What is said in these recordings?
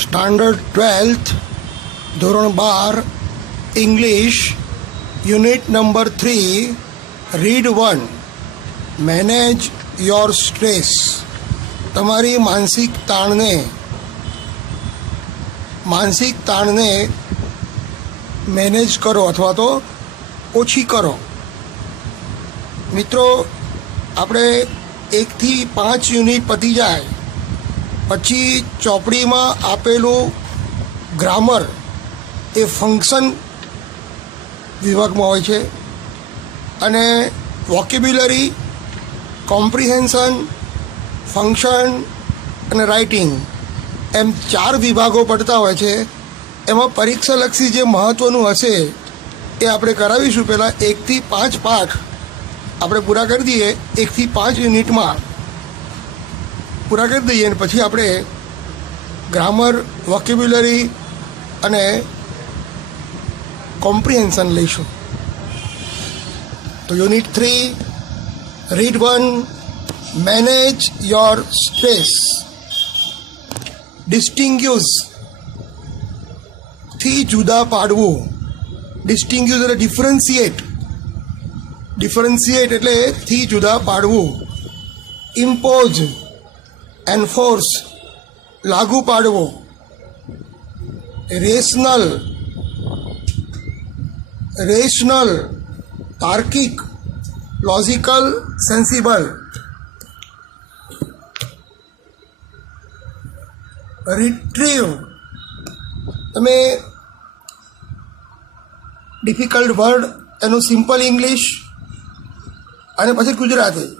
Standard 12th ધોરણ 12 English unit number 3 read 1 manage your stress. તમારી માનસિક તાણને મેનેજ કરો અથવા તો ઓછી કરો. મિત્રો, આપણે 1 થી 5 યુનિટ પતી જાય પછી ચોપડીમાં આપેલું ગ્રામર એ ફંક્શન વિભાગમાં હોય છે અને વોકેબ્યુલરી, કોમ્પ્રિહેન્શન, ફંક્શન અને રાઇટિંગ એમ 4 વિભાગો પડતા હોય છે. એમાં પરીક્ષાલક્ષી જે મહત્ત્વનું હશે એ આપણે કરાવીશું. પહેલાં 1 થી 5 પાઠ આપણે પૂરા કરી દઈએ, 1 થી 5 યુનિટમાં પૂરા કરી દઈએ અને પછી આપણે ગ્રામર, વોકેબ્યુલરી અને કોમ્પ્રિહેન્શન લઈશું. તો unit 3 read 1 manage your stress. Distinguish થી જુદા પાડવું. ડિસ્ટિંગ્યુઝ એટલે ડિફરન્શિએટ એટલે થી જુદા પાડવું. ઇમ્પોઝ, એન્ફોર્સ લાગુ પાડવો. રેશનલ તાર્કિક, લોજિકલ, સેન્સિબલ. રિટ્રીવ, તમે ડિફિકલ્ટ વર્ડ એનું સિમ્પલ ઇંગ્લિશ અને પછી ગુજરાતી.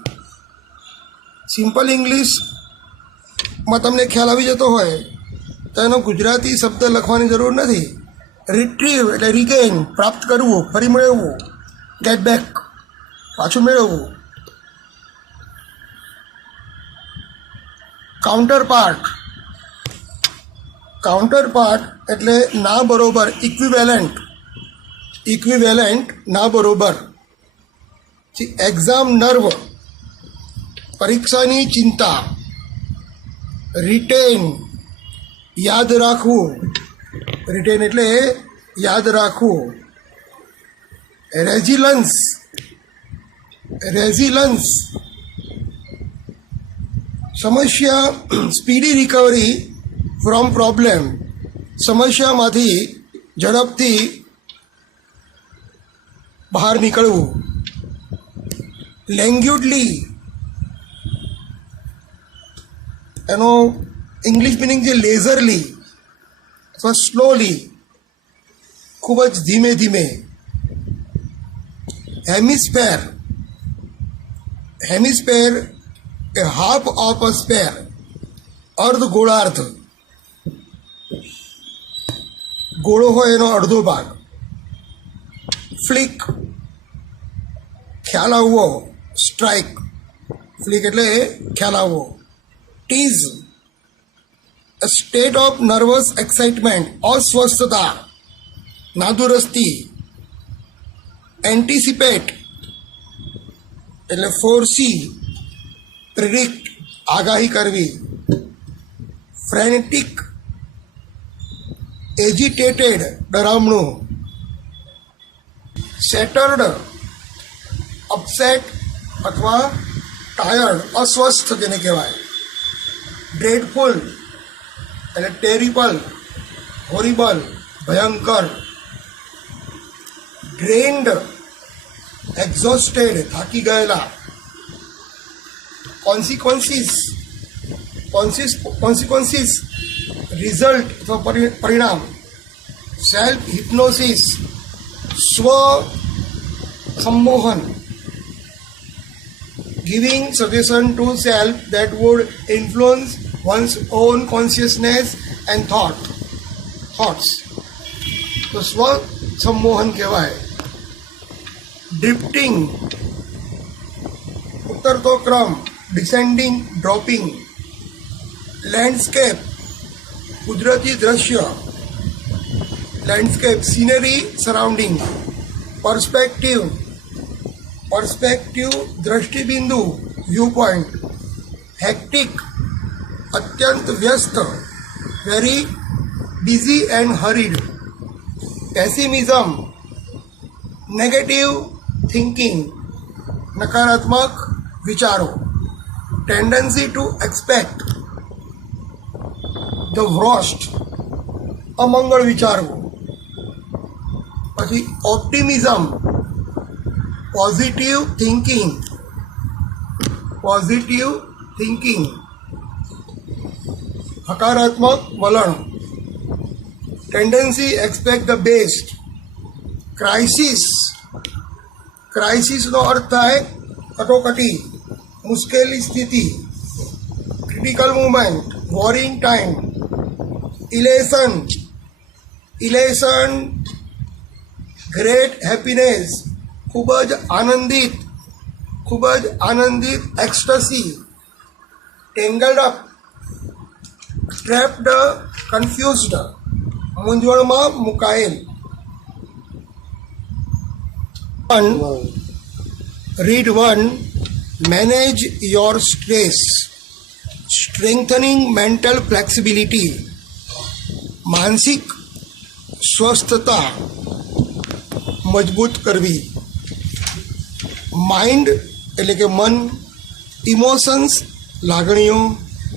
સિમ્પલ ઇંગ્લિશમાં તમને ખ્યાલ આવી જતો હોય તો એનો ગુજરાતી શબ્દ લખવાની જરૂર નથી. રિટ્રીવ એટલે રિગેઇન, પ્રાપ્ત કરવું, ફરી મેળવવું. ગેટ બેક, પાછું મેળવવું. કાઉન્ટરપાર્ટ એટલે ના બરોબર, ઇક્વિવેલન્ટ ના બરોબર. એક્ઝામ નર્વ, પરીક્ષાની ચિંતા. રિટેન, યાદ રાખવું. રિટેન એટલે યાદ રાખવું. રેઝિલન્સ, સમસ્યા. સ્પીડી રિકવરી ફ્રોમ પ્રોબ્લેમ, સમસ્યામાંથી ઝડપથી બહાર નીકળવું. લેંગ્યુડલી, એનો ઇંગ્લિશ મિનિંગ છે લેઝરલી અથવા સ્લોલી, ખૂબ જ ધીમે ધીમે. હેમિસ્ફેર એ હાફ ઓફ અ સ્પેર, અર્ધ ગોળાર્ધ. ગોળો હોય એનો અડધો ભાગ. ફ્લિક, ખ્યાલ આવવો. સ્ટ્રાઇક, ફ્લિક એટલે ખ્યાલ આવવો. Tease, a state of nervous excitement, અસ્વસ્થતા, નાદુરસ્તી. એન્ટિસિપેટ એટલે ફોરસી, પ્રિડિક્ટ, આગાહી કરવી. ફ્રેનેટિક, એજિટેટેડ, ડરામણું. સેટર્ડ, અપસેટ અથવા ટાયર્ડ, અસ્વસ્થ જેને કહેવાય. ડ્રેડફુલ એટલે ટેરિબલ, હોરિબલ, ભયંકર. ડ્રેન્ડ, એક્ઝોસ્ટેડ, થાકી ગયેલા. કોન્સિક્વન્સીસ રિઝલ્ટ અથવા પરિણામ. સેલ્ફ હિપ્નોસિસ, સ્વ સંમોહન. Giving suggestion to self that would influence one's own consciousness and thoughts. તો સ્વ સંમોહન કહેવાય. ડ્રિફ્ટિંગ, ઉતરતો ક્રમ. Descending, dropping. લેન્ડસ્કેપ, કુદરતી દ્રશ્ય. Landscape, scenery, surrounding. પર્સ્પેક્ટિવ, દ્રષ્ટિબિંદુ, વ્યૂ પોઈન્ટ. હેક્ટિક, અત્યંત વ્યસ્ત. very busy and hurried. Pessimism, negative thinking, નકારાત્મક વિચારો. Tendency to expect the worst, અમંગળ વિચારવું. પછી ઓપ્ટિમિઝમ, પોઝિટિવ થિંકિંગ, હકારાત્મક વલણ. Tendency expect the best. ક્રાઇસિસનો અર્થ થાય કટોકટી, મુશ્કેલી સ્થિતિ. Critical moment, worrying time. Elation, great happiness, ખૂબ જ આનંદિત. એક્સ્ટસી, ટેંગલ્ડ અપ, ટ્રેપ્ડ, કન્ફ્યુઝડ, મૂંઝવણમાં મુકાયેલ. Read 1. Manage your stress. Strengthening mental flexibility. માનસિક સ્વસ્થતા મજબૂત કરવી. માઇન્ડ એટલે કે મન, ઇમોશન્સ લાગણીઓ,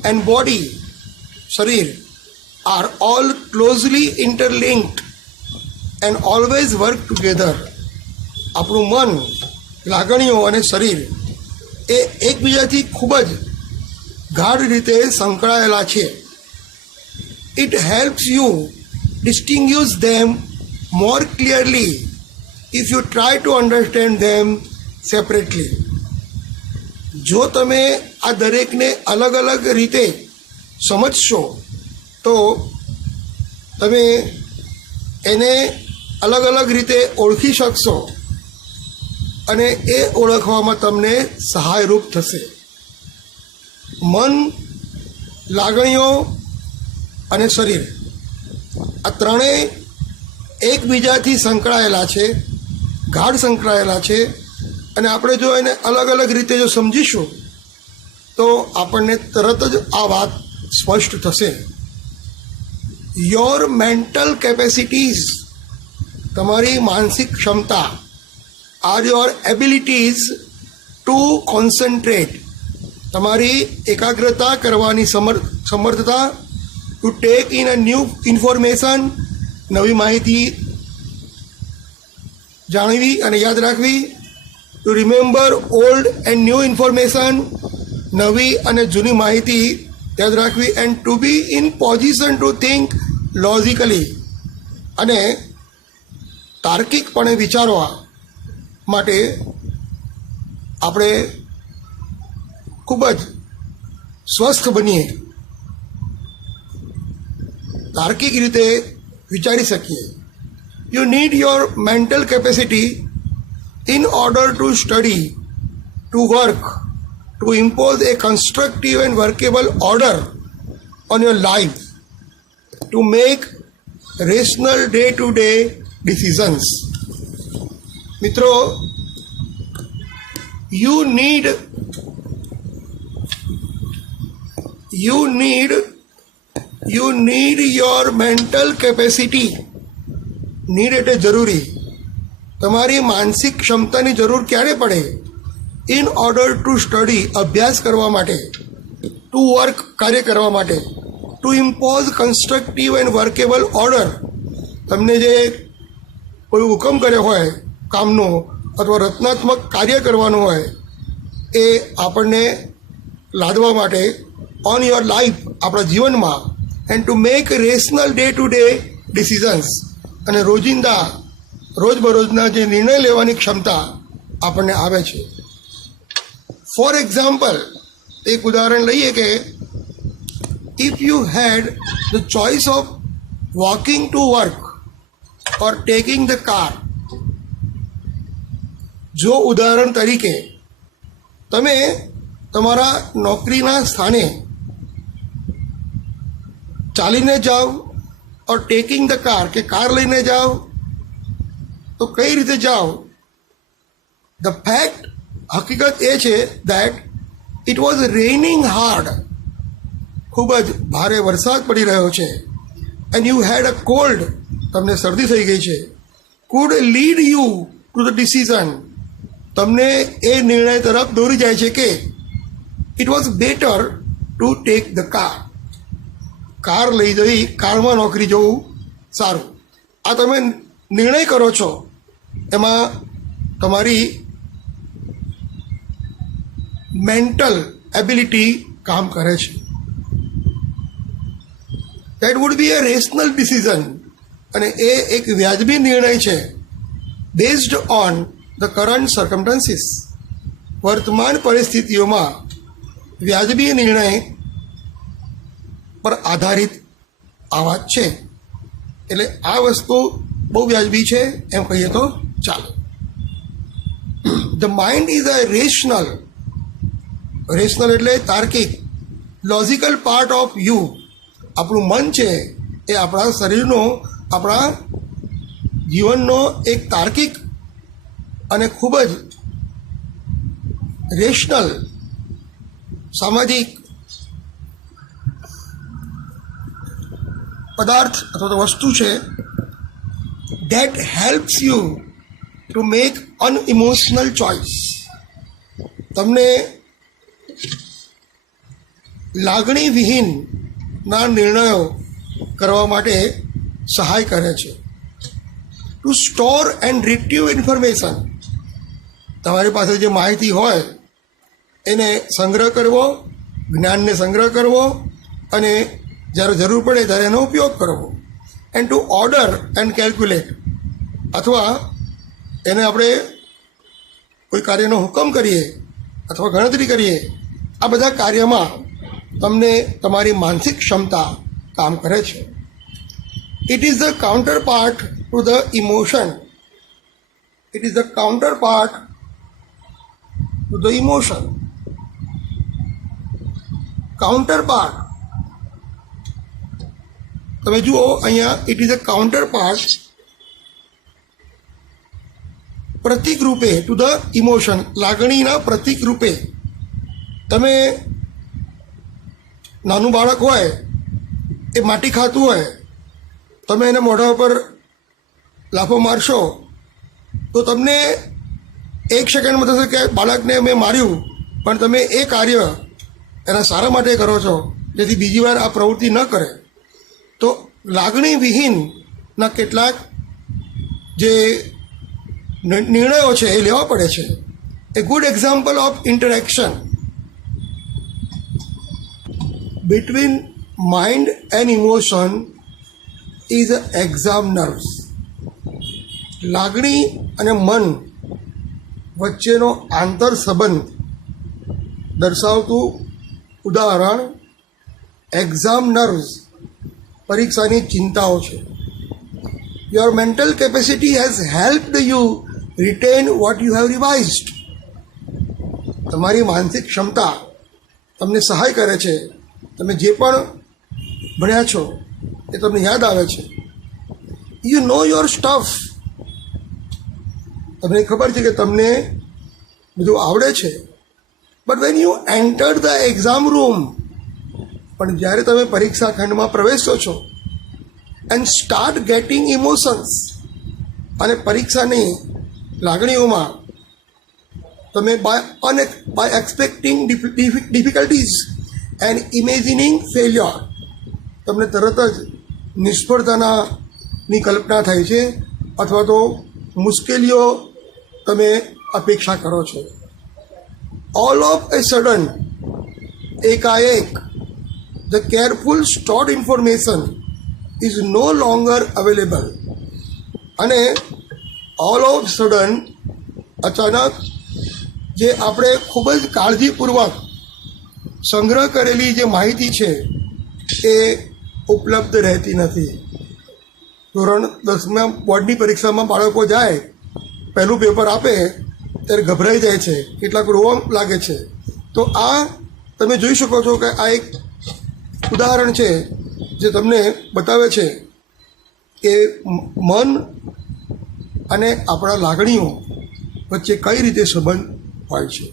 એન્ડ બોડી શરીર are all closely interlinked and always work together. આપણું મન, લાગણીઓ અને શરીર એ એકબીજાથી ખૂબ જ ગાઢ રીતે સંકળાયેલા છે. It helps you distinguish them more clearly if you try to understand them separately. જો તમે આ દરેકને અલગ અલગ રીતે સમજશો તો તમે એને અલગ અલગ રીતે ઓળખી શકશો અને એ ઓળખવામાં તમને સહાયરૂપ થશે. મન, લાગણીઓ અને શરીર આ ત્રણેય એકબીજાથી સંકળાયેલા છે, ગાઢ સંકળાયેલા છે. અને આપણે જો એને અલગ અલગ રીતે જો સમજીશું તો આપણને તરત જ આ વાત સ્પષ્ટ થશે. યોર મેન્ટલ કેપેસિટીઝ, તમારી માનસિક ક્ષમતા, are your abilities to concentrate, તમારી એકાગ્રતા કરવાની સમર્થતા. To take in a new information, નવી માહિતી જાણવી અને યાદ રાખવી. To remember old and new information, નવી અને જૂની માહિતી યાદ રાખવી. And to be in position to think logically, અને તાર્કિકપણે વિચારવા માટે આપણે ખૂબ જ સ્વસ્થ બનીએ, તાર્કિક રીતે વિચારી શકીએ. You need your mental capacity in order to study, to work, to impose a constructive and workable order on your life, to make rational day-to-day decisions. મિત્રો, you need your mental capacity. need એટલે જરૂરી. તમારી માનસિક ક્ષમતાની જરૂર ક્યારે પડે? In order to study, અભ્યાસ કરવા માટે. ટુ વર્ક, કાર્ય કરવા માટે. To impose constructive and workable order, તમને જે કોઈ હુકમ કર્યો હોય કામનો અથવા રચનાત્મક કાર્ય કરવાનું હોય એ આપણને લાદવા માટે ઓન યોર લાઈફ, આપણા જીવનમાં. And to make rational day to day decisions, અને રોજબરોજના જે નિર્ણય લેવાની ક્ષમતા આપણને આવે છે. ફોર એક્ઝામ્પલ, એક ઉદાહરણ લઈએ કે if you had the choice of walking to work or taking the car. જો ઉદાહરણ તરીકે તમે તમારા નોકરીના સ્થાને ચાલીને જાઓ ઓર ટેકિંગ ધ કાર, કે કાર લઈને જાઓ, તો કઈ રીતે જાઓ? ધ ફેક્ટ, હકીકત એ છે that it was raining hard, ખૂબ જ ભારે વરસાદ પડી રહ્યો છે. And you had a cold, તમને શરદી થઈ ગઈ છે, could lead you to the decision, તમને એ નિર્ણય તરફ દોરી જાય છે કે it was better to take the car લઈ જઈ કારમાં નોકરી જવું સારું. આ તમે નિર્ણય કરો છો, એમાં તમારી મેન્ટલ એબિલિટી કામ કરે છે. That would be a rational decision, અને એ એક વ્યાજબી નિર્ણય છે based on the current circumstances. વર્તમાન પરિસ્થિતિઓમાં વ્યાજબી નિર્ણય પર આધારિત આ વાત છે. એટલે આ વસ્તુ બહુ વ્યાજબી છે એમ કહીએ તો ચાલે. The mind is a rational એટલે તાર્કિક, લોજિકલ પાર્ટ ઓફ યુ. આપણું મન છે એ આપણા શરીરનો, આપણા જીવનનો એક તાર્કિક અને ખૂબ જ રેશનલ સામાજિક પદાર્થ અથવા તો વસ્તુ છે. that helps you to make unemotional choice. તમને લાગણી વિહીનના નિર્ણયો કરવા માટે સહાય કરે છે. ટુ સ્ટોર એન્ડ રિટ્રીવ ઇન્ફોર્મેશન, તમારી પાસે જે માહિતી હોય એને સંગ્રહ કરવો, જ્ઞાનને સંગ્રહ કરવો અને જ્યારે જરૂર પડે ત્યારે એનો ઉપયોગ કરવો. And two order and calculate, અથવા એને આપણે કોઈ કાર્યનો હુકમ કરીએ અથવા ગણતરી કરીએ, આ બધા કાર્યમાં તમને તમારી માનસિક ક્ષમતા કામ કરે છે. It is the counter part to the emotion. It is the counter part to the emotion. Counter part, તમે જુઓ અહીંયા, it is a counter part, પ્રતીક રૂપે ટુ ધ ઇમોશન, લાગણીના પ્રતીક રૂપે. તમે નાનું બાળક હોય એ માટી ખાતું હોય, તમે એને મોઢા ઉપર લાફો મારશો તો તમને એક સેકન્ડમાં થશે કે બાળકને મેં માર્યું, પણ તમે એ કાર્ય એના સારા માટે કરો છો જેથી બીજી વાર આ પ્રવૃત્તિ ન કરે. તો લાગણી વિહીનના કેટલાક જે નિર્ણયો છે એ લેવા પડે છે. A good example of interaction between mind and emotion is exam nerves. લાગણી અને મન વચ્ચેનો આંતર સંબંધ દર્શાવતું ઉદાહરણ એક્ઝામ નર્વ્સ, પરીક્ષાની ચિંતાઓ છે. Your mental capacity has હેલ્પ્ડ you written what you have revised. તમારી માનસિક ક્ષમતા તમને સહાય કરે છે. તમે જે પણ ભણ્યા છો એ તમને યાદ આવે છે. You know your stuff. તમને ખબર છે કે તમને બધું આવડે છે. But when you enter the exam room, પણ જ્યારે તમે પરીક્ષા ખંડમાં પ્રવેશો છો એન્ડ સ્ટાર્ટ ગેટિંગ ઇમોશન્સ, અને પરીક્ષાની લાગણીઓમાં તમે by expecting difficulties and imagining failure, તમને તરત જ નિષ્ફળતાની કલ્પના થાય છે અથવા તો મુશ્કેલીઓ તમે અપેક્ષા કરો છો. ઓલ ઓફ એ સડન, એકાએક, the careful stored information is no longer available. અને ઓલ ઓફ સડન, અચાનક જે આપણે ખૂબ જ કાળજીપૂર્વક સંગ્રહ કરેલી જે માહિતી છે એ ઉપલબ્ધ રહેતી નથી. ધોરણ 10માં બોર્ડની પરીક્ષામાં બાળકો જાય, પહેલું પેપર આપે ત્યારે ગભરાઈ જાય છે, કેટલાક રોવા લાગે છે. તો આ તમે જોઈ શકો છો કે આ એક ઉદાહરણ છે જે તમને બતાવે છે કે મન અને આપણા લાગણીઓ વચ્ચે કઈ રીતે સંબંધ હોય છે.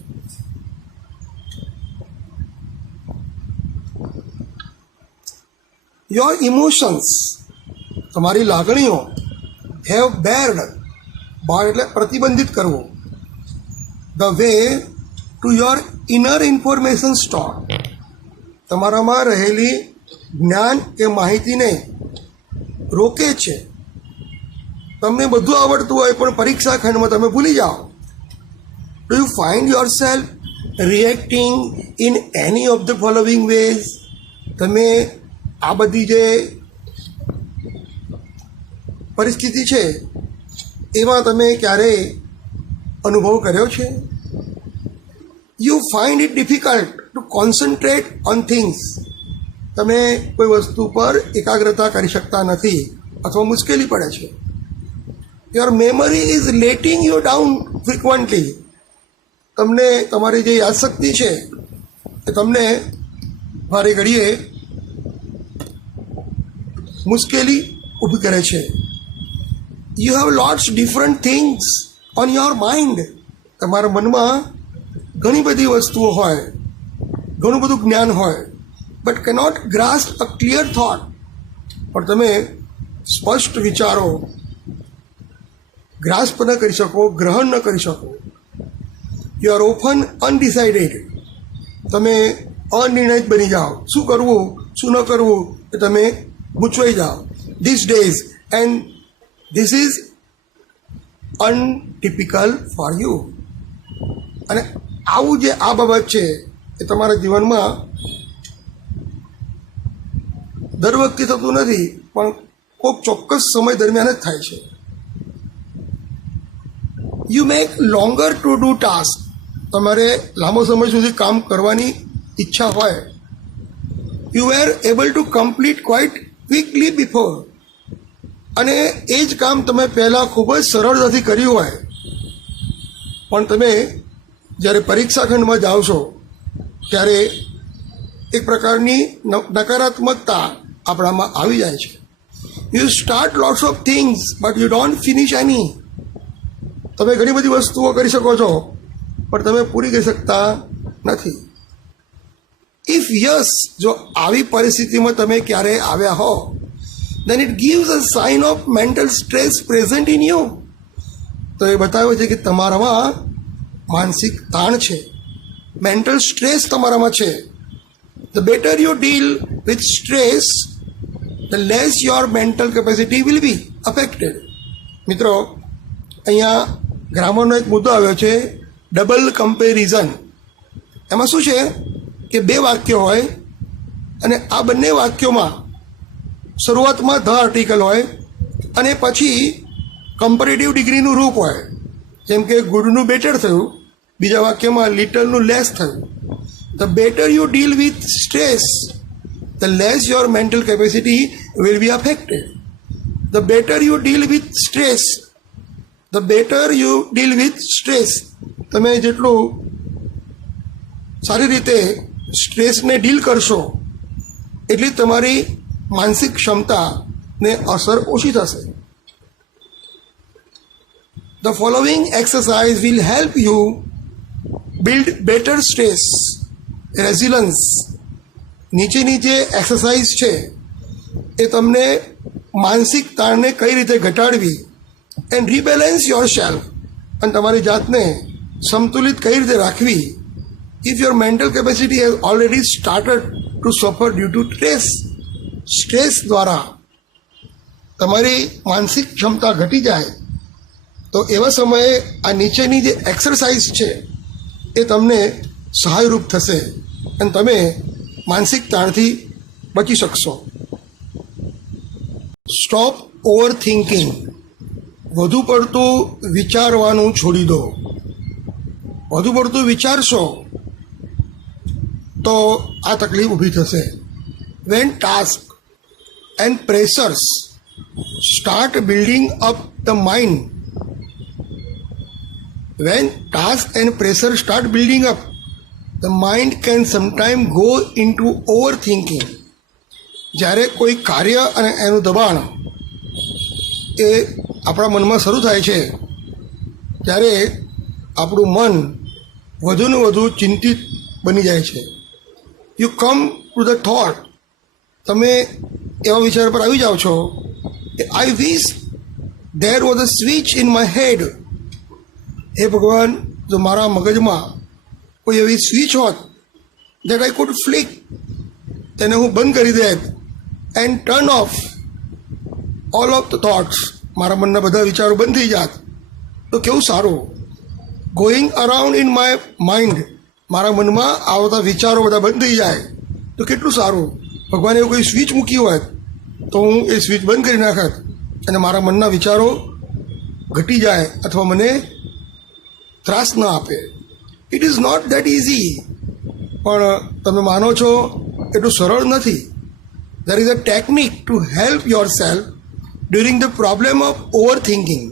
યોર ઇમોશન્સ તમારી લાગણીઓ હેવ બેર્ડ, બાર એટલે પ્રતિબંધિત કરવો, the way to your inner information store, તમારામાં રહેલી જ્ઞાન કે માહિતીને રોકે છે. તમને બધું આવડતું હોય પણ પરીક્ષા ખંડમાં તમે ભૂલી જાઓ. Do you find yourself reacting in any of the following ways? તમે આ બધી જે પરિસ્થિતિ છે એમાં તમે ક્યારેય અનુભવ કર્યો છે? You find it difficult to concentrate on things, તમે કોઈ વસ્તુ પર એકાગ્રતા કરી શકતા નથી અથવા મુશ્કેલી પડે છે. Your memory is letting you down frequently, તમને તમારી જે યાદશક્તિ છે એ તમને વારે ઘડીએ મુશ્કેલી ઊભી કરે છે. You have lots different things on your mind, તમારા મનમાં ઘણી બધી વસ્તુઓ હોય, ઘણું બધું જ્ઞાન હોય, but cannot grasp a clear thought, પણ તમે સ્પષ્ટ વિચારો ગ્રાસ્પ ન કરી શકો, ગ્રહણ ન કરી શકો. યુ આર ઓફન અનડિસાઇડેડ, તમે અનિર્ણયિત બની જાઓ, શું કરવું શું ન કરવું એ તમે ગૂંચવાઈ જાઓ. These days and this is untypical for you. અને આવું જે આ બાબત છે એ તમારા જીવનમાં દર વખતે થતું નથી, પણ કોઈક ચોક્કસ સમય દરમિયાન જ થાય છે. You make longer to do task, તમારે લાંબો સમય સુધી કામ કરવાની ઈચ્છા હોય. You are able to complete quite quickly before, અને એ જ કામ તમે પહેલાં ખૂબ જ સરળતાથી કર્યું હોય, પણ તમે જ્યારે પરીક્ષા ખંડમાં જાઓ છો ત્યારે એક પ્રકારની નકારાત્મકતા આપણામાં આવી જાય છે. You start lots of things but you don't finish any, તમે ઘણી બધી વસ્તુઓ કરી શકો છો પણ તમે પૂરી કરી શકતા નથી. ઇફ યસ, જો આવી પરિસ્થિતિમાં તમે ક્યારેય આવ્યા હો, then it gives a sign of mental stress present in you, તો એ બતાવે છે કે તમારામાં માનસિક તાણ છે, મેન્ટલ સ્ટ્રેસ તમારામાં છે. The better you deal with stress, the less your mental capacity will be affected. મિત્રો, અહીંયા ગ્રામરનો એક મુદ્દો આવ્યો છે, ડબલ કમ્પેરિઝન. એમાં શું છે કે બે વાક્યો હોય અને આ બંને વાક્યોમાં શરૂઆતમાં ધ આર્ટિકલ હોય અને પછી કમ્પેરેટિવ ડિગ્રીનું રૂપ હોય. જેમ કે ગુડનું બેટર થયું, બીજા વાક્યમાં લિટલનું લેસ થયું. The better you deal with stress, the less your mental capacity will be affected. The better you deal with stress, the better you deal with stress, તમે જેટલું સારી રીતે સ્ટ્રેસને ડીલ કરશો એટલી તમારી માનસિક ક્ષમતાને અસર ઓછી થશે. The following exercise will help you build better stress resilience. નીચેની જે એક્સરસાઇઝ છે એ તમને માનસિક તાણને કઈ રીતે ઘટાડવી એન્ડ રીબેલેન્સ યોર સેલ્ફ, અને તમારી જાતને સંતુલિત કઈ રીતે રાખવી if your mental capacity has already started to સફર ડ્યુ ટુ સ્ટ્રેસ દ્વારા તમારી માનસિક ક્ષમતા ઘટી જાય તો એવા સમયે આ નીચેની જે એક્સરસાઇઝ છે એ તમને સહાયરૂપ થશે અને તમે માનસિક તાણથી બચી શકશો. સ્ટોપ ઓવર થિંકિંગ, વધુ પડતું વિચારવાનું છોડી દો. વધુ પડતું વિચારશો તો આ તકલીફ ઊભી થશે. When task and pressures start building up the mind, when task and pressure start building up, the mind can sometimes go into overthinking. જ્યારે કોઈ કાર્ય અને એનું દબાણ એ આપણા મનમાં શરૂ થાય છે ત્યારે આપણું મન વધુને વધુ ચિંતિત બની જાય છે. You come to the thought, તમે એવા વિચાર પર આવી જાઓ છો I wish there was a switch in my head. હે ભગવાન, જો મારા મગજમાં કોઈ એવી સ્વિચ હોત that I could flick, તેને હું બંધ કરી દેત and turn off all of the thoughts. મારા મનના બધા વિચારો બંધ થઈ જાત તો કેવું સારું. Going around in my mind, મારા મનમાં આવતા વિચારો બધા બંધ થઈ જાય તો કેટલું સારું. ભગવાને એવું કોઈ સ્વિચ મૂકી હોત તો હું એ સ્વિચ બંધ કરી નાખત અને મારા મનના વિચારો ઘટી જાય અથવા મને ત્રાસ ન આપે. It is not that easy. પણ તમે માનો છો એટલું સરળ નથી. There is a technique to help yourself during the problem of overthinking.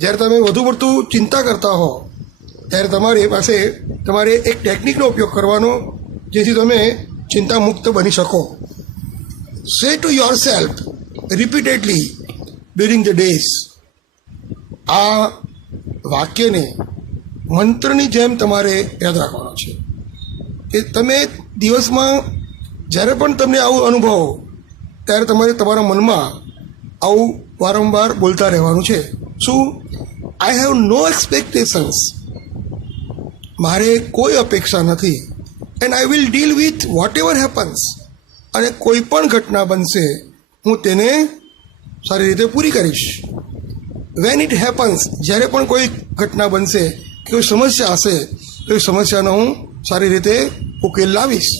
જ્યારે તમે વધુ પડતું ચિંતા કરતા હો ત્યારે તમારી પાસે તમારે એક ટેકનિકનો ઉપયોગ કરવાનો જેથી તમે ચિંતા મુક્ત બની શકો. સે to your self repeatedly during the days. આ વાક્યને મંત્રની જેમ તમારે યાદ રાખવાનો છે કે તમે દિવસમાં જ્યારે પણ તમને આવું અનુભવો ત્યારે તમારે તમારા મનમાં આવું વારંવાર બોલતા રહેવાનું છે. શું? I have no expectations. મારે કોઈ અપેક્ષા નથી. And I will deal with whatever happens. અને કોઈ પણ ઘટના બનશે હું તેને સારી રીતે પૂરી કરીશ. વેન ઇટ હેપન્સ, જ્યારે પણ કોઈ ઘટના બનશે કે કોઈ સમસ્યા હશે તો એ સમસ્યાનો હું સારી રીતે ઉકેલ લાવીશ.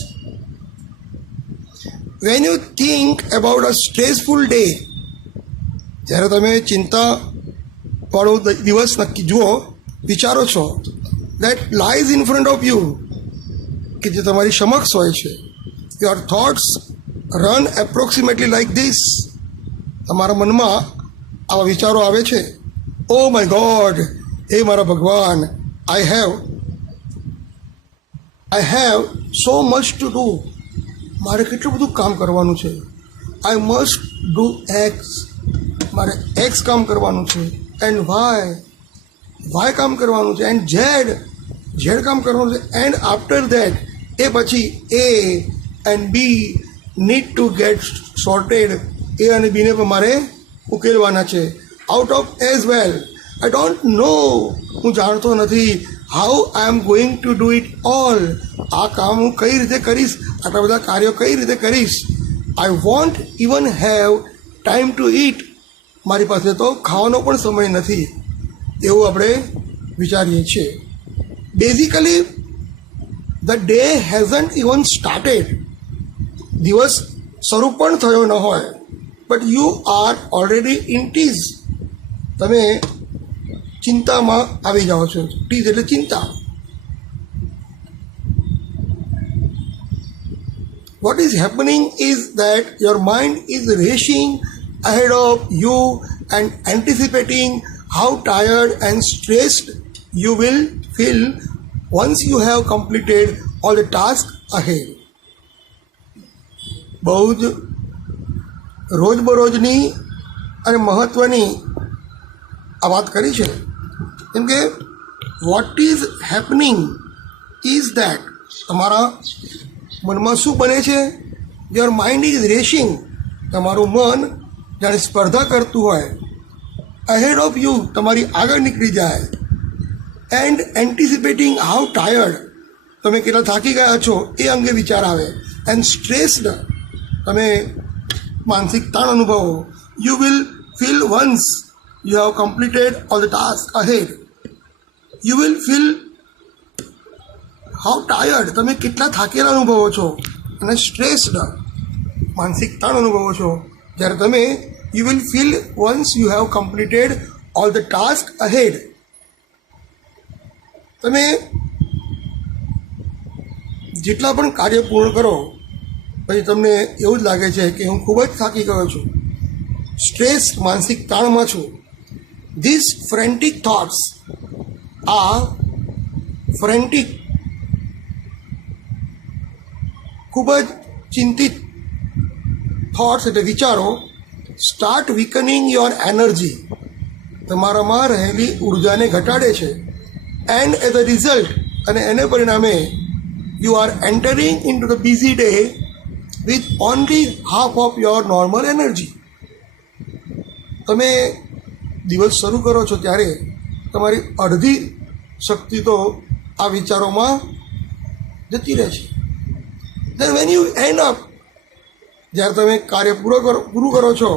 When you think about a stressful day, જ્યારે તમે ચિંતાવાળો દિવસ નક્કી જુઓ વિચારો છો, that lies in front of you, કે જે તમારી સમક્ષ હોય છે. Your thoughts run approximately like this. તમારા મનમાં આવા વિચારો આવે છે. ઓ માય ગોડ, હે મારા ભગવાન, I have so much to do. મારે કેટલું બધું કામ કરવાનું છે. I must do x. મારે એક્સ કામ કરવાનું છે. એન્ડ વાય કામ કરવાનું છે. એન્ડ ઝેડ કામ કરવાનું છે. એન્ડ આફ્ટર દેટ, એ પછી A and B need to get sorted. A અને બીને પણ મારે ઉકેલવાના છે. Out of as well, I don't know, હું જાણતો નથી how I am going to do it all. આ કામ હું કઈ રીતે કરીશ, આટલા બધા કાર્યો કઈ રીતે કરીશ. I want even have time to it. મારી પાસે તો ખાવાનો પણ સમય નથી. એવું આપણે વિચારીએ છીએ. Basically the day hasn't even started. દિવસ શરૂ પણ થયો ન હોય, but you are already in tease. તમે ચિંતામાં આવી જાઓ છો. ટીઝ એટલે ચિંતા. What is happening is that your mind is racing ahead of you and anticipating how tired and stressed you will feel once you have completed all the tasks ahead. બહુ જ રોજબરોજની અને મહત્ત્વની આ વાત કરી છે. કેમ કે what is happening is that, તમારા મનમાં શું બને છે? Your mind is racing. તમારું મન જાણે સ્પર્ધા કરતું હોય. અહેડ ઓફ યુ, તમારી આગળ નીકળી જાય. એન્ડ એન્ટિસિપેટિંગ હાઉ ટાયર્ડ, તમે કેટલા થાકી ગયા છો એ અંગે વિચાર આવે. એન્ડ સ્ટ્રેસ્ડ, તમે માનસિક તાણ અનુભવો. You will feel once you have completed all the task ahead. You will feel how tired, તમે કેટલા થાકેલા અનુભવો છો. અને સ્ટ્રેસ્ડ, માનસિક તાણ અનુભવો છો. જ્યારે તમે you will feel once you have completed all the task ahead. તમે જેટલા પણ કાર્ય પૂર્ણ કરો પછી તમને એવું જ લાગે છે કે હું ખૂબ જ થાકી ગયો છું, સ્ટ્રેસ, માનસિક તાણમાં છું. ધીસ ફ્રેન્ટિક થોટ્સ, આ ફ્રેન્ટિક ખૂબ જ ચિંતિત થોટ્સ એટલે વિચારો, સ્ટાર્ટ વીકનિંગ યોર એનર્જી, તમારામાં રહેલી ઉર્જાને ઘટાડે છે. એન્ડ એઝ અ રિઝલ્ટ, અને એને પરિણામે you are entering in to the busy day with only half of your normal energy. તમે દિવસ શરૂ કરો છો ત્યારે તમારી અડધી શક્તિ તો આ વિચારોમાં જતી રહે છે. Then when you end up, જ્યારે તમે કાર્ય પૂરું કરો છો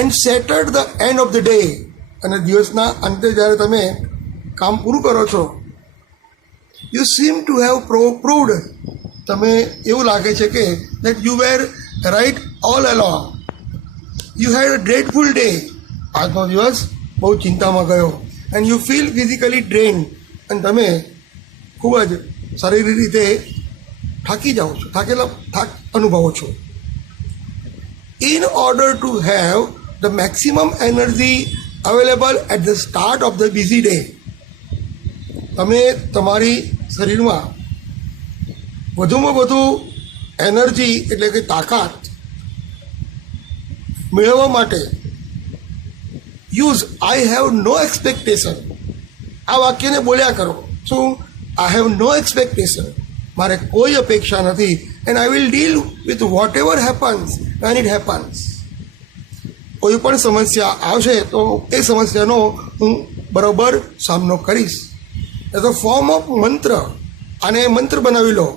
and shattered the end of the day, અને દિવસના અંતે જ્યારે તમે કામ પૂરું કરો છો, you seem to have proved, તમે એવું લાગે છે કે that you were right all along, you had a grateful day. આજનો દિવસ બહુ ચિંતામાં ગયો. And you feel physically drain, અને તમે ખૂબ જ શારીરિક રીતે થાકી જાઓ છો, થાક અનુભવો છો. In order to have the maximum energy available at the start of the busy day, તમે તમારી શરીરમાં વધુમાં વધુ એનર્જી એટલે કે તાકાત મેળવવા માટે use I have no expectation, આ વાક્યને બોલ્યા કરો. શું? આઈ હેવ નો એક્સપેક્ટેશન, મારે કોઈ અપેક્ષા નથી. And I will deal with whatever happens when it happens. કોઈ પણ સમસ્યા આવશે તો એ સમસ્યાનો હું બરાબર સામનો કરીશ. એઝ અ ફોર્મ ઓફ મંત્ર, આને મંત્ર બનાવી લો.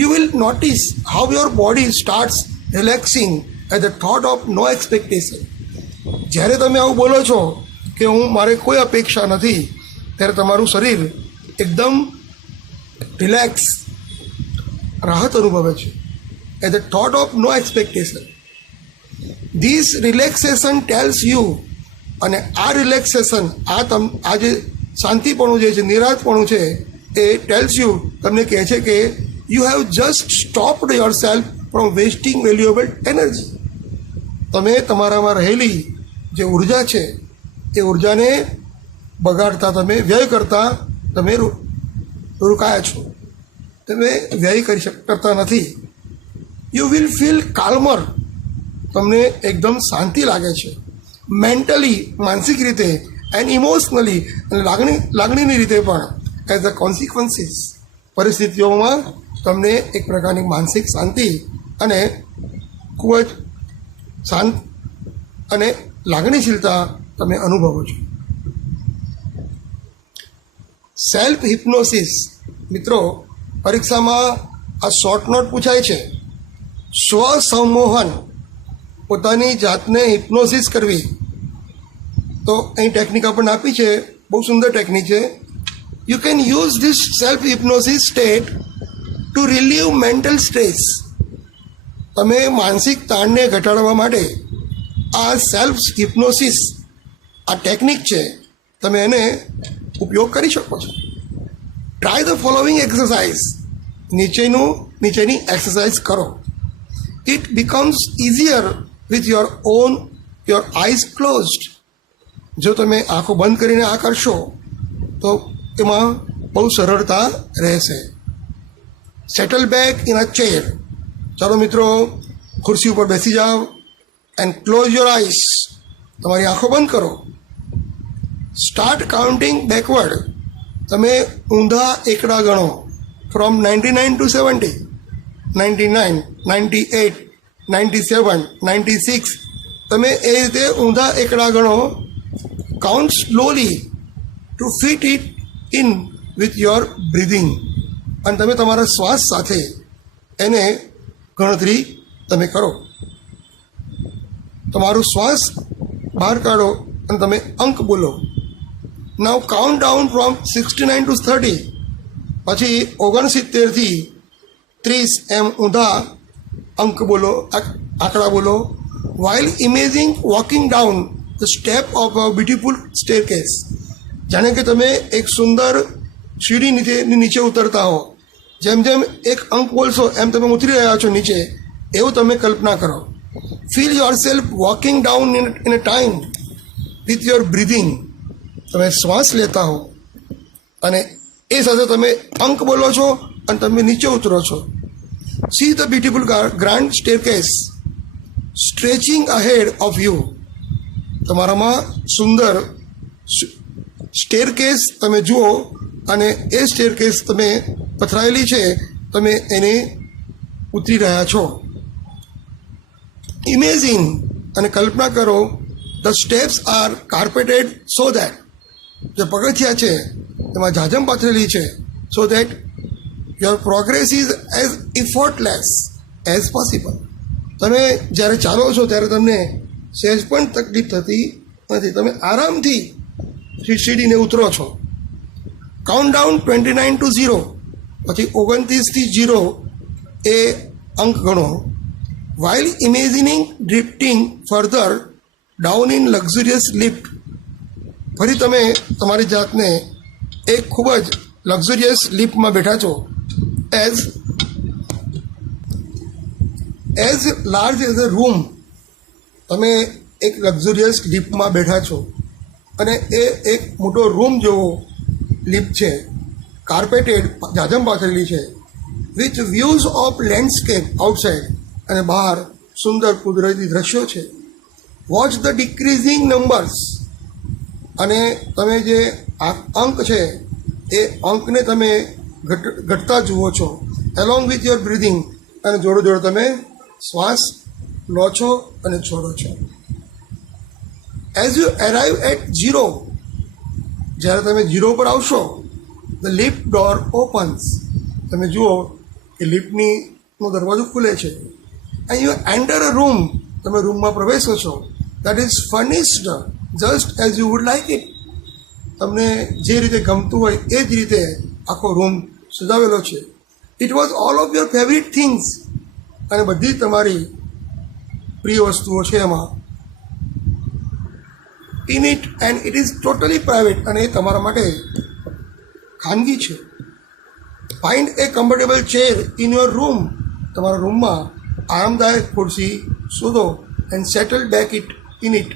You will notice how your body starts relaxing at the thought of no expectation. જ્યારે તમે આવું બોલો છો કે મારે કોઈ અપેક્ષા નથી, ત્યારે તમારું શરીર એકદમ રિલેક્સ, રાહત અનુભવે છે. At the thought of no expectation. This relaxation tells you, અને આ રિલેક્સેશન, આ જે શાંતિપણું જે છે, નિરાંતપણું છે, એ ટેલ્સ યુ, તમને કહે છે કે you have just stopped your self from wasting valuable energy. તમે તમારામાં રહેલી જે ઉર્જા છે એ ઉર્જાને બગાડતા, તમે વ્યય કરતા તમે રોકાયા છો, તમે વ્યય કરતા નથી. યુ વિલ ફીલ કાલ્મર, તમને એકદમ શાંતિ લાગે છે. મેન્ટલી, માનસિક રીતે, એન્ડ ઇમોશનલી, અને લાગણીની રીતે પણ. એઝ અ કોન્સિક્વન્સીસ, પરિસ્થિતિઓમાં તમને એક પ્રકારની માનસિક શાંતિ અને ખૂબ જ શાંત અને લાગણીશીલતા તમે અનુભવો છો. સેલ્ફ હિપ્નોસિસ, મિત્રો પરીક્ષામાં આ શોર્ટ નોટ પૂછાય છે. સ્વસંમોહન, પોતાની જાતને હિપ્નોસિસ કરવી. તો અહીં ટેકનિક આપણને આપી છે, બહુ સુંદર ટેકનિક છે. You can use this self hypnosis state to relieve mental stress. તમે માનસિક તાણને ઘટાડવા માટે આ સેલ્ફ હિપ્નોસિસ, આ ટેકનિક છે, તમે એને ઉપયોગ કરી શકો છો. ટ્રાય ધ ફોલોઈંગ એક્સરસાઇઝ, નીચેની એક્સરસાઇઝ કરો. It becomes easier with your eyes closed. જો તમે આંખો બંધ કરીને આ કરશો તો એમાં બહુ સરળતા રહેશે. Settle back in a chair. ચાલો મિત્રો, ખુરશી ઉપર બેસી જાઓ. એન્ડ ક્લોઝ યોર આઈસ, તમારી આંખો બંધ કરો. સ્ટાર્ટ કાઉન્ટિંગ બેકવર્ડ, તમે ઊંધા એકડા ગણો. ફ્રોમ 99 to 70, 99, 98, 97, 96, તમે એ રીતે ઊંધા એકડા ગણો. Count slowly to fit it in with your breathing. અને તમે તમારા શ્વાસ સાથે એને ગણતરી તમે કરો. તમારું શ્વાસ બહાર કાઢો અને તમે અંક બોલો. નાવ કાઉન્ટ ડાઉન ફ્રોમ 69 to 30, પછી 69 થી 30 એમ ઊંધા અંક બોલો, આંકડા બોલો. While imaging walking down the step of a beautiful staircase. જાણે કે તમે એક સુંદર સીડી નીચે ઉતરતા હો. જેમ જેમ એક અંક બોલશો એમ તમે ઉતરી રહ્યા છો નીચે, એવું તમે કલ્પના કરો. Feel your self walking down in a time with your breathing. તમે શ્વાસ લેતા હો અને એ સાથે તમે અંક બોલો છો અને તમે નીચે ઉતરો છો. See the beautiful grand staircase stretching ahead of you. તમારામાં સુંદર સ્ટેરકેસ તમે જુઓ અને એ સ્ટેરકેસ તમે પથરાયેલી છે, તમે એને ઉતરી રહ્યા છો. ઇમેજિન અને કલ્પના કરો the steps are carpeted so that જે પગથિયા છે એમાં ઝાઝમ પાથરેલી છે so that your progress is as effortless as possible. તમે જ્યારે ચાલો છો ત્યારે તમને સહેજ પણ તકલીફ થતી નથી, તમે આરામથી સીડીને ઉતરો છો. કાઉન્ટ ડાઉન 29 to 0, પછી 29 થી 0 એ અંક ગણો. While imagining drifting further down in luxurious lift, ફરી તમે તમારી જાતને એક ખૂબ જ લક્ઝુરિયસ લિફ્ટમાં બેઠા છો. As large as a room, તમે એક લક્ઝુરિયસ લિફ્ટમાં બેઠા છો અને એ એક મોટો રૂમ જેવો લિફ્ટ છે, કાર્પેટેડ જાજમ પાથરેલી છે, with views of landscape outside, અને બહાર સુંદર કુદરતી દ્રશ્યો છે. વોચ ધ ડિક્રીઝિંગ નંબર્સ, અને તમે જે આ અંક છે એ અંકને તમે ઘટતા જુઓ છો. એલોંગ વિથ યોર બ્રિધિંગ, અને જોડો જોડો તમે શ્વાસ લો છો અને છોડો છો. એઝ યુ અરાઇવ એટ 0, જ્યારે તમે 0 પર આવશો, ધ લિફ્ટ ડોર ઓપન્સ, તમે જુઓ કે લિફ્ટનો દરવાજો ખુલે છે. And you enter a room, તમે રૂમમાં પ્રવેશો છો, that is furnished just as you would like it, તમને જે રીતે ગમતું હોય એ જ રીતે આખો રૂમ સજાવેલો છે. It was all of your favourite things, અને બધી જ તમારી પ્રિય વસ્તુઓ છે એમાં. In it and it is totally private, અને એ તમારા માટે ખાનગી છે. Find A comfortable chair in your room, તમારા રૂમમાં આરામદાયક ખુરશી શોધો. And settle back in it,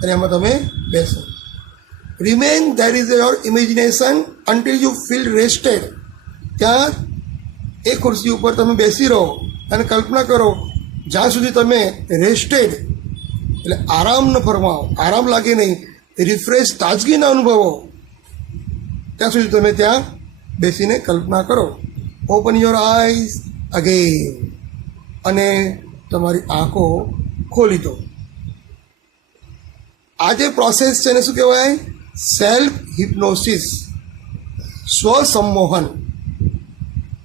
અને એમાં તમે બેસો. Remain there is your imagination until you feel rested, ત્યાં એ ખુરશી ઉપર તમે બેસી રહો અને કલ્પના કરો જ્યાં સુધી તમે રેસ્ટેડ, એટલે આરામ ન ફરમાવો, આરામ લાગે નહીં, રિફ્રેશ તાજગી ન અનુભવો, ત્યાં સુધી તમે ત્યાં બેસીને કલ્પના કરો. ઓપન યોર આઈઝ અગેન, અને તમારી આંખો ખોલી દો. આ જે પ્રોસેસ છે એને શું કહેવાય? સેલ્ફ હિપ્નોસિસ, સ્વસંમોહન.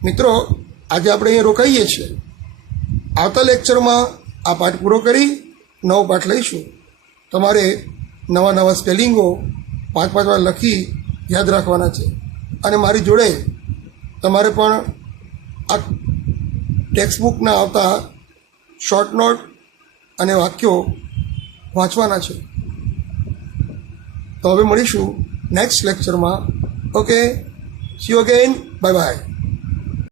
મિત્રો, આજે આપણે અહીંયા રોકાઈએ છીએ. આવતા લેક્ચરમાં આ પાઠ પૂરો કરી નવો પાઠ લઈશું. તમારે નવા નવા સ્પેલિંગો 5 વાર લખી યાદ રાખવાના છે, અને મારી જોડે તમારે પણ આ ટેક્સ્ટબુકના આવતા શોર્ટ નોટ અને વાક્યો વાંચવાના છે. તો હવે મળીશું નેક્સ્ટ લેક્ચરમાં. Okay, C you again, bye bye.